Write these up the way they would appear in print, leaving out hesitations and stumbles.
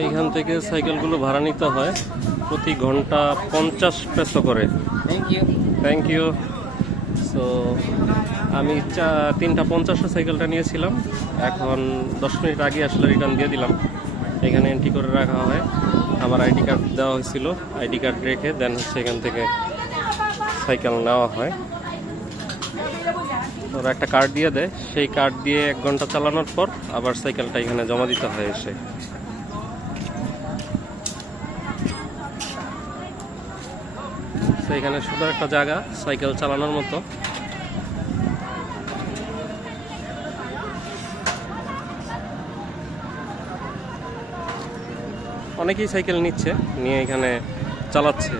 এইখান থেকে সাইকেলগুলো ভাড়া নিতে হয় প্রতি ঘন্টা 50 পেসো করে। Thank you. সো আমি 3টা 50 সাইকেলটা নিয়েছিলাম, এখন 10 মিনিট আগে আসলে রিটার্ন দিয়ে দিলাম। এখানে এন্ট্রি করে রাখা হয়, আমার আইডি কার্ড দেওয়া হয়েছিল, আইডি কার্ড রেখে দেন হচ্ছে এখান থেকে সাইকেল নেওয়া হয়। ওরা একটা কার্ড দিয়ে দেয়, সেই কার্ড দিয়ে 1 ঘন্টা চালানোর পর আবার সাইকেলটা এখানে জমা দিতে হয় এসে। এখানে সুন্দর একটা জায়গা সাইকেল চালানোর মতো। অনেকেই সাইকেল নিচ্ছে, নিয়ে এখানে চালাচ্ছে।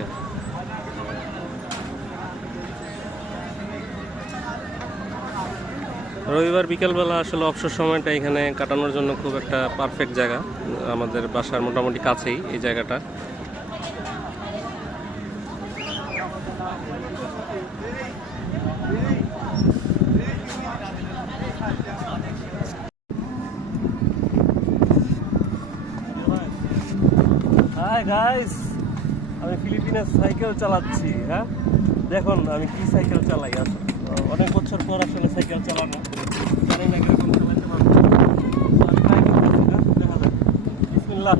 রবিবার বিকেলবেলা আসলে অবসর সময়টা এখানে কাটানোর জন্য খুব একটা পারফেক্ট জায়গা। আমাদের বাসার মোটামুটি কাছেই এই জায়গাটা। হাই গাইস, আমি ফিলিপিনে সাইকেল চালাচ্ছি। হ্যাঁ, দেখুন আমি কি সাইকেল চালাই। আসলে অনেক বছর পর আসলে সাইকেল চালানো, জানি না কিরকম চালাতে পারবো। আমি ট্রাই করতেছি, দেখা যাক। বিসমিল্লাহ।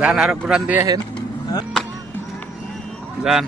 Jan harap kurang dia hen. Jan.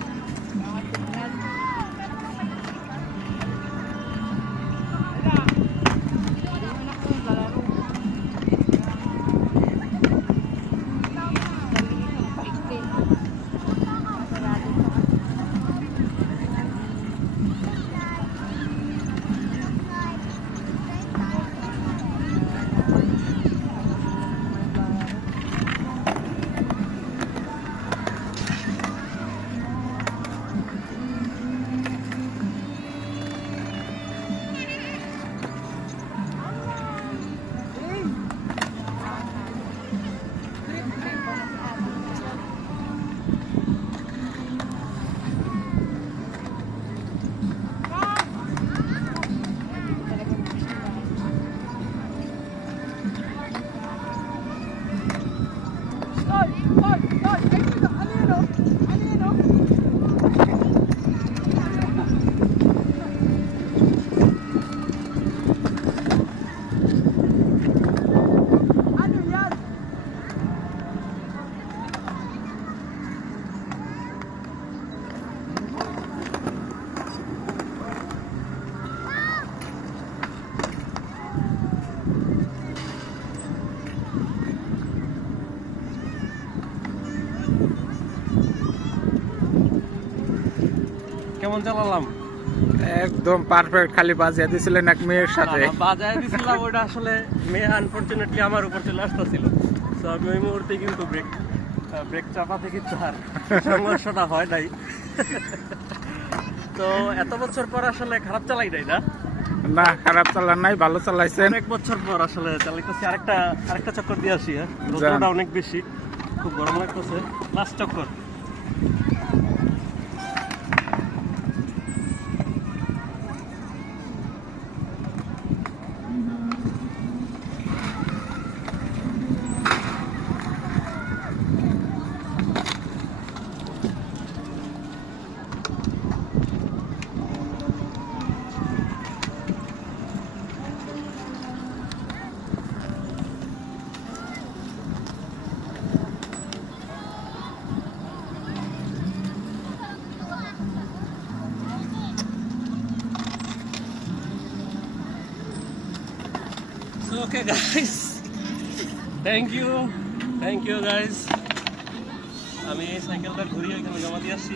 কেমন চালালাম? একদম পারফেক্ট। খালি বাজিয়ে দিছিলেন এক মেয়ের সাথে। বাজায় দিছিলাম, ওটা আসলে মেয়ে আনফরচুনেটলি আমার উপর চলে আসতেছিল। তো আমি ওই মুহূর্তে কিন্তু ব্রেক চাপাতে কিন্তু আর সংঘর্ষটা হয় নাই। তো এত বছর পর আসলে খারাপ চালাই নাই না? না, খারাপ চালান নাই, ভালো চালাইছেন। 1 বছর পর আসলে চালাইতেছি। আরেকটা চক্কর দিয়ে আসি। হ্যাঁ, রোদটা অনেক বেশি, খুব গরম লাগতেছে। লাস্ট চক্কর। Okay guys, thank you guys. আমি সাইকেলটা ঘুরিয়ে এখানে জমা দিয়ে আসছি।